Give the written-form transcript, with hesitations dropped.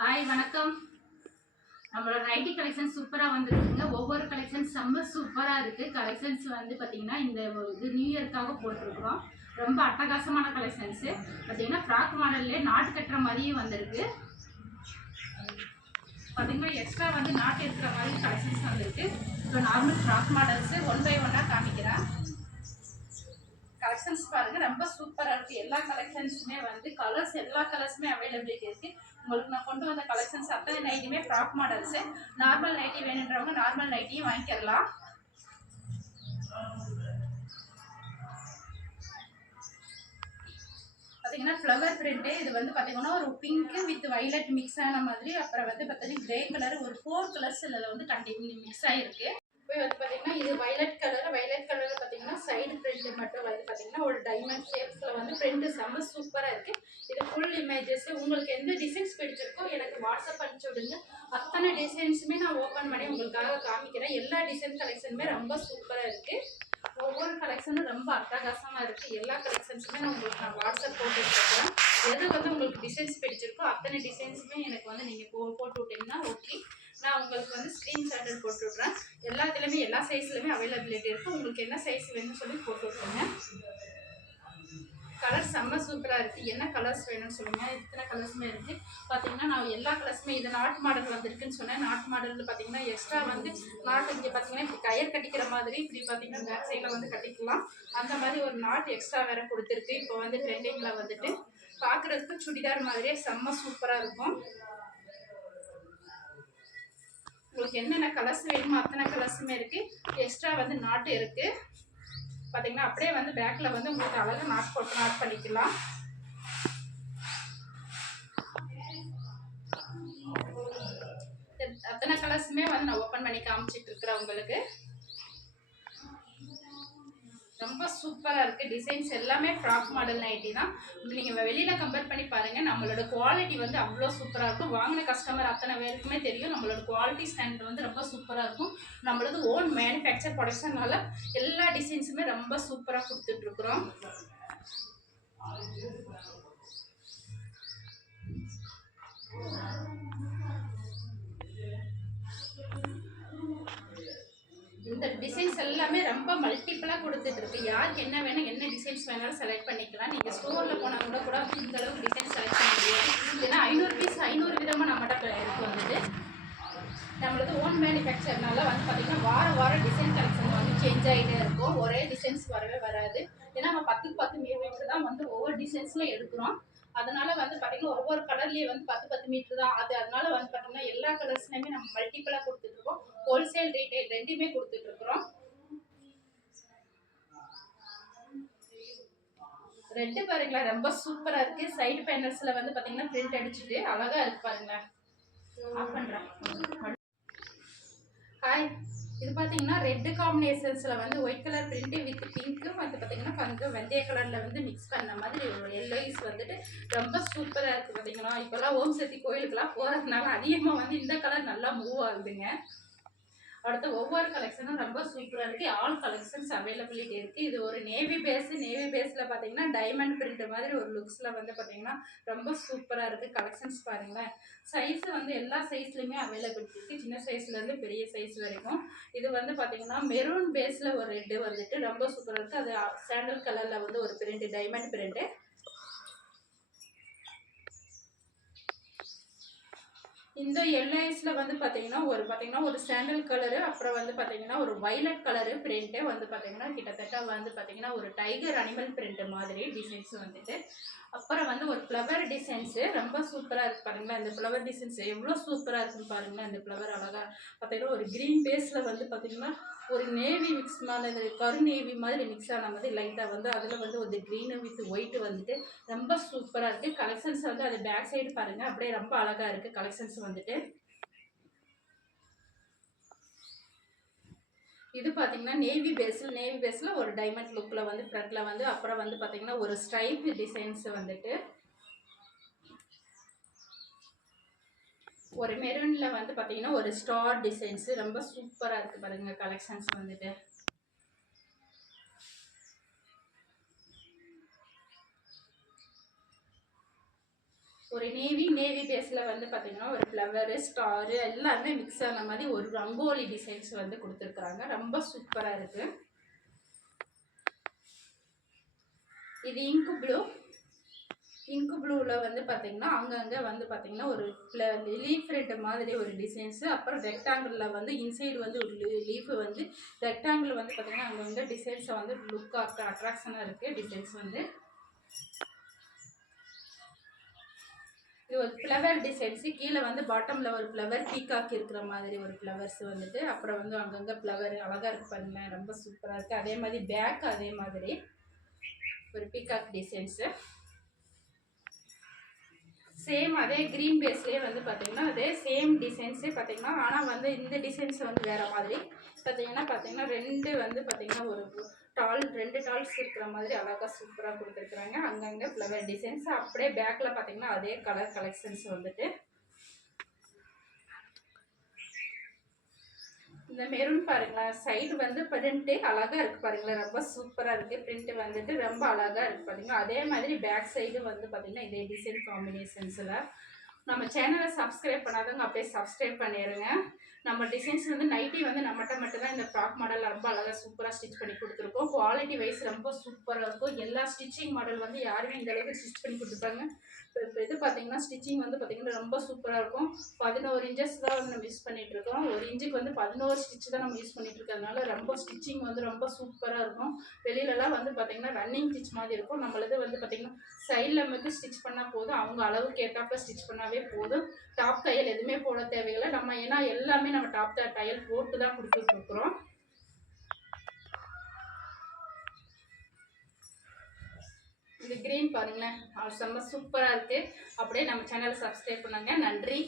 Hi வணக்கம். நம்மளோட nightie collection சூப்பராக வந்துருக்குங்க. ஒவ்வொரு கலெக்ஷன் செம்ம சூப்பராக இருக்குது. கலெக்ஷன்ஸ் வந்து பார்த்திங்கன்னா இந்த இது நியூ இயர்க்காக போட்டிருக்கிறோம். ரொம்ப அட்டகாசமான கலெக்ஷன்ஸு பார்த்திங்கன்னா ஃப்ராக் மாடல்லே நாட்டு கட்டுற மாதிரியும் வந்திருக்கு. பார்த்திங்கன்னா எக்ஸ்ட்ரா வந்து நாட்டு இருக்கிற மாதிரி கலெக்ஷன்ஸ் வந்திருக்கு. இப்போ normal frock models one by ஒன்னாக காமிக்கிறேன். கலெக்ஷன்ஸ் பாருங்கள், ரொம்ப சூப்பராக இருக்குது. எல்லா கலெக்ஷன்ஸுமே வந்து கலர்ஸ் எல்லா கலர்ஸுமே அவைலபிலிட்டி இருக்குது. உங்களுக்கு நான் கொண்டு வந்த கலெக்ஷன்ஸ் அத்தனை நைட்டியுமே ஃப்ராக் மாடல்ஸு. நார்மல் நைட்டி வேணுன்றவங்க நார்மல் நைட்டியும் வாங்கிக்கலாம். பார்த்தீங்கன்னா ஃப்ளவர் பிரிண்ட்டு இது வந்து பார்த்தீங்கன்னா ஒரு பிங்க்கு வித் வைலட் மிக்ஸ் ஆன மாதிரி, அப்புறம் வந்து பார்த்தீங்கன்னா கிரே கலர் ஒரு 4 கலர்ஸ் இதில் வந்து கண்டிப்பாக மிக்ஸ் ஆகிருக்கு. இப்போ வந்து பார்த்தீங்கன்னா இது வைலட் கலரில் பார்த்தீங்கன்னா சைடு பிரிண்ட் மட்டும் வந்து பார்த்தீங்கன்னா ஒரு டைமண்ட் ஷேப்ஸில் வந்து பிரிண்ட்டு செம்ம சூப்பராக இருக்குது. இது ஃபுல் இமேஜஸ். உங்களுக்கு எந்த டிசைன்ஸ் பிடிச்சிருக்கோ எனக்கு வாட்ஸ்அப் அனுப்பிச்சி விடுங்க. அத்தனை டிசைன்ஸுமே நான் ஓப்பன் பண்ணி உங்களுக்காக காமிக்கிறேன். எல்லா டிசைன் கலெக்ஷனுமே ரொம்ப சூப்பராக இருக்குது. ஒவ்வொரு கலெக்ஷனும் ரொம்ப அட்டகாசமாக இருக்குது. எல்லா கலெக்ஷன்ஸுமே நான் வாட்ஸ்அப் போட்டு வச்சுருக்கேன். எது வந்து உங்களுக்கு டிசைன்ஸ் பிடிச்சிருக்கோ அத்தனை டிசைன்ஸுமே எனக்கு வந்து நீங்கள் போட்டு விட்டிங்கன்னா ஓகே, நான் உங்களுக்கு வந்து ஸ்க்ரீன்ஷாட் போட்டு விட்றேன். எல்லாத்துலேயுமே எல்லா சைஸ்லையுமே அவைலபிலிட்டி இருக்குது. உங்களுக்கு என்ன சைஸ் வேணும்னு சொல்லி போட்டு விட்ருங்க. கலர் செம்ம சூப்பராக இருக்குது. என்ன கலர்ஸ் வேணும்னு சொல்லுங்கள். இத்தனை கலர்ஸுமே இருக்குது. பார்த்தீங்கன்னா நான் எல்லா கலர்ஸுமே இது நாட்டு மாடல் வந்திருக்குன்னு சொன்னேன். நாட்டு மாடலில் பார்த்தீங்கன்னா எக்ஸ்ட்ரா வந்து நாட்டு இங்கே பார்த்தீங்கன்னா இப்படி கயர் கட்டிக்கிற மாதிரி இப்படி பார்த்தீங்கன்னா பேக் சைடில் வந்து கட்டிக்கலாம். அந்த மாதிரி ஒரு நாட்டு எக்ஸ்ட்ரா வேறு கொடுத்துருக்கு. இப்போ வந்து ட்ரெண்டிங்கில் வந்துட்டு பார்க்குறதுக்கு சுடிதார் மாதிரியே செம்ம சூப்பராக இருக்கும். உங்களுக்கு என்னென்ன கலர்ஸ் வேணுமோ அத்தனை கலர்ஸுமே இருக்குது. எக்ஸ்ட்ரா வந்து நாட்டு இருக்குது. பார்த்தீங்கன்னா அப்படியே வந்து பேக்கில் வந்து உங்களுக்கு அழகாக நாட் பண்ணிக்கலாம். அத்தனை கலர்ஸுமே வந்து நான் ஓப்பன் பண்ணி காமிச்சிட்டு இருக்கிறேன். உங்களுக்கு ரொம்ப சூப்பராக இருக்குது. டிசைன்ஸ் எல்லாமே ஃப்ராக் மாடல் நைட்டி தான். நீங்கள் வெளியில் கம்பேர் பண்ணி பாருங்கள். நம்மளோட குவாலிட்டி வந்து அவ்வளோ சூப்பராக இருக்கும். வாங்கின கஸ்டமர் அத்தனை பேருக்குமே தெரியும் நம்மளோட குவாலிட்டி ஸ்டாண்டர்ட் வந்து ரொம்ப சூப்பராக இருக்கும். நம்மளது ஓன் மேனுஃபேக்சர் ப்ரொடக்ஷனால எல்லா டிசைன்ஸுமே ரொம்ப சூப்பராக கொடுத்துட்ருக்குறோம். இந்த டிசைன்ஸ் எல்லாமே ரொம்ப மல்டிபிளாக கொடுத்துட்ருக்கு. யாருக்கு என்ன வேணும், என்ன டிசைன்ஸ் வேணாலும் செலக்ட் பண்ணிக்கலாம். நீங்கள் ஸ்டோரில் போனால் கூட இந்த அளவுக்கு டிசைன்ஸ் செலக்ட் பண்ண முடியாது. ஏன்னா 500 பீஸ் 500 விதமாக நம்மகிட்ட இருக்கு வந்துட்டு. நம்மளது ஓன் மேனுஃபேக்சர்னால வந்து பார்த்திங்கன்னா வாரம் டிசைன் கலெக்ஷன் வந்து சேஞ்ச் ஆகிட்டே இருக்கும். ஒரே டிசைன்ஸ் வரவே வராது. ஏன்னா நம்ம 10க்கு 10 மீட்டர் தான் வந்து ஒவ்வொரு டிசைன்ஸில் எடுக்கிறோம். அதனால வந்து பார்த்தீங்கன்னா ஒவ்வொரு கலர்லேயே வந்து 10 மீட்டர் தான் அதனால வந்து பார்த்தீங்கன்னா எல்லா கலர்ஸ்லையுமே நம்ம மல்டிபிளாக கொடுத்துட்ருக்கோம். ஹோல்சேல் ரீட்டைல் ரெண்டுமே கொடுத்துட்ருக்குறோம். ரெட்டு பாருங்களா, ரொம்ப சூப்பராக இருக்குது. சைடு பேனல்ஸில் வந்து பார்த்தீங்கன்னா பிரிண்ட் அடிச்சுட்டு அழகாக இருக்குது பாருங்களேன். ஆஃப் பண்ணுறேன். ஹாய், இது பார்த்தீங்கன்னா ரெட்டு காம்பினேஷன்ஸில் வந்து ஒயிட் கலர் பிரிண்ட்டு வித் பிங்க்கும் வந்து பார்த்தீங்கன்னா கொஞ்சம் வெந்தய கலரில் வந்து மிக்ஸ் பண்ண மாதிரி ஒரு எல்லோயிஸ் வந்துட்டு ரொம்ப சூப்பராக இருக்குது. பார்த்தீங்கன்னா இப்போல்லாம் ஓம் சக்தி கோயிலுக்கெல்லாம் போகிறதுனால அதிகமாக வந்து இந்த கலர் நல்லா மூவ் ஆகுதுங்க. அடுத்து ஒவ்வொரு கலெக்ஷனும் ரொம்ப சூப்பராக இருக்குது. ஆல் கலெக்ஷன்ஸ் அவைலபிலிட்டி இருக்குது. இது ஒரு நேவி பேஸில் பார்த்தீங்கன்னா டைமண்ட் பிரிண்ட் மாதிரி ஒரு லுக்ஸில் வந்து பார்த்தீங்கன்னா ரொம்ப சூப்பராக இருக்குது. கலெக்ஷன்ஸ் பாருங்களேன். சைஸ் வந்து எல்லா சைஸ்லையுமே அவைலபிலிட்டி இருக்குது. சின்ன சைஸ்லேருந்து பெரிய சைஸ் வரைக்கும். இது வந்து பார்த்தீங்கன்னா மெரூன் பேஸில் ஒரு ரெட்டு வந்துட்டு ரொம்ப சூப்பராக இருக்குது. அது சாண்டல் கலரில் வந்து ஒரு பிரிண்ட் டைமண்ட் பிரிண்ட்டு. இந்த எல்ஐஸில் வந்து பார்த்தீங்கன்னா ஒரு சாண்டல் கலரு, அப்புறம் வந்து பார்த்தீங்கன்னா ஒரு வைலட் கலரு பிரிண்ட்டு வந்து பார்த்தீங்கன்னா கிட்டத்தட்ட வந்து பார்த்தீங்கன்னா ஒரு டைகர் அனிமல் பிரிண்ட் மாதிரி டிசைன்ஸ் வந்துட்டு. அப்புறம் வந்து ஒரு ஃப்ளவர் டிசைன்ஸு ரொம்ப சூப்பராக இருக்குது பாருங்களேன். இந்த ஃப்ளவர் டிசைன்ஸ் எவ்வளோ சூப்பராக இருக்குன்னு பாருங்களேன். இந்த ஃப்ளவர் அழகாக பார்த்தீங்கன்னா ஒரு க்ரீன் பேஸில் வந்து பார்த்தீங்கன்னா ஒரு நேவி மிக்ஸ் மாதிரி கரு நேவி மாதிரி மிக்ஸ் ஆன மாதிரி லைட்டாக வந்து அதில் வந்து ஒரு க்ரீனு வித் ஒயிட்டு வந்துட்டு ரொம்ப சூப்பராக இருக்குது. கலெக்ஷன்ஸ் வந்து அது பேக் சைடு பாருங்கள், அப்படியே ரொம்ப அழகாக இருக்குது கலெக்ஷன்ஸ் வந்துட்டு. இது பார்த்தீங்கன்னா நேவி பேஸில் ஒரு டைமண்ட் லுக்கில் வந்து ஃப்ரண்ட்டில் வந்து, அப்புறம் வந்து பார்த்தீங்கன்னா ஒரு ஸ்ட்ரைப் டிசைன்ஸ் வந்துட்டு ஒரு மெரூனில் வந்து பார்த்தீங்கன்னா ஒரு ஸ்டார் டிசைன்ஸு ரொம்ப சூப்பராக இருக்குது பாருங்கள் கலெக்ஷன்ஸ் வந்துட்டு. ஒரு நேவி பேஸில் வந்து பார்த்தீங்கன்னா ஒரு ஃப்ளவரு ஸ்டாரு எல்லாமே மிக்ஸ் ஆன மாதிரி ஒரு ரங்கோலி டிசைன்ஸ் வந்து கொடுத்துருக்குறாங்க. ரொம்ப சூப்பராக இருக்குது. இது இங்கு ப்ளூவில் வந்து பார்த்தீங்கன்னா அங்கங்கே வந்து பார்த்தீங்கன்னா ஒரு லீஃப் ரெட் மாதிரி ஒரு டிசைன்ஸு, அப்புறம் ரெக்டாங்கிளில் வந்து இன்சைடு வந்து ஒரு லீஃபு வந்து ரெக்டாங்கிள் வந்து பார்த்தீங்கன்னா அங்கங்கே டிசைன்ஸை வந்து லுக்காக அட்ராக்ஷனாக இருக்குது டிசைன்ஸ் வந்து. இது ஒரு ஃப்ளவர் டிசைன்ஸு, கீழே வந்து பாட்டமில் ஒரு ஃப்ளவர் பீகாக் இருக்கிற மாதிரி ஒரு ஃப்ளவர்ஸ் வந்துட்டு, அப்புறம் வந்து அங்கங்கே ஃப்ளவர் அழகாக இருக்குது பாருங்களேன், ரொம்ப சூப்பராக இருக்குது. அதே மாதிரி பேக் அதே மாதிரி ஒரு பீகாக் டிசைன்ஸு, சேம் அதே க்ரீன் பேஸ்லேயே வந்து பார்த்தீங்கன்னா அதே சேம் டிசைன்ஸே பார்த்தீங்கன்னா, ஆனால் வந்து இந்த டிசைன்ஸ் வந்து வேறு மாதிரி பார்த்தீங்கன்னா ரெண்டு வந்து பார்த்தீங்கன்னா ஒரு ரெண்டு டால்ஸ் இருக்கிற மாதிரி அழகாக சூப்பராக கொடுத்துருக்குறாங்க. அங்கங்கே ஃப்ளவர் டிசைன்ஸ், அப்படியே பேக்கில் பார்த்தீங்கன்னா அதே கலர் கலெக்ஷன்ஸ் வந்துட்டு இந்த மெரூன் பாருங்களேன், சைடு வந்து பிரிண்ட்டு அழகாக இருக்குது பாருங்களேன், ரொம்ப சூப்பராக இருக்குது. பிரிண்ட்டு வந்துட்டு ரொம்ப அழகாக இருக்குது பார்த்தீங்கன்னா. அதே மாதிரி பேக் சைடு வந்து பார்த்தீங்கன்னா இதே டிசைன் காம்பினேஷன்ஸில். நம்ம சேனலை சப்ஸ்கிரைப் பண்ணாதவங்க அப்படியே சப்ஸ்கிரைப் பண்ணிடுங்க. நம்ம டிசைன்ஸ் வந்து நைட்டி வந்து நம்மகிட்ட மட்டும்தான் இந்த ஃப்ராக் மாடல் ரொம்ப அழகாக சூப்பராக ஸ்டிச் பண்ணி கொடுத்துருக்கோம். குவாலிட்டி வைஸ் ரொம்ப சூப்பராக இருக்கும். எல்லா ஸ்டிச்சிங் மாடல் வந்து யாருமே இந்த அளவுக்கு ஸ்டிச் பண்ணி கொடுத்துருப்பாங்க. இப்போ இது பார்த்தீங்கன்னா ஸ்டிச்சிங் வந்து பார்த்தீங்கன்னா ரொம்ப சூப்பராக இருக்கும். 11 இன்ச்சஸ் தான் வந்து நம்ம யூஸ் பண்ணிகிட்ருக்கோம். ஒரு இன்ச்சுக்கு வந்து 11 ஸ்டிச் தான் நம்ம யூஸ் பண்ணிகிட்டு இருக்கிறதுனால ரொம்ப ஸ்டிச்சிங் வந்து ரொம்ப சூப்பராக இருக்கும். வெளியிலலாம் வந்து பார்த்தீங்கன்னா ரன்னிங் ஸ்டிச் மாதிரி இருக்கும். நம்மளது வந்து பார்த்தீங்கன்னா சைடில் மட்டும் ஸ்டிச் பண்ணால் போதும், அவங்க அளவுக்கு ஏற்றாப்புல ஸ்டிச் பண்ணாவே போதும். டாப் தையல் எதுவுமே போட தேவையில்லை நம்ம, ஏன்னா எல்லாமே நம்ம டாப் தையல் போட்டு தான் கொடுத்துட்ருக்குறோம். இது கிரீன் பாருங்களேன், செம்ம சூப்பராக இருக்குது. அப்படியே நம்ம சேனலை சப்ஸ்கிரைப் பண்ணுங்க. நன்றி.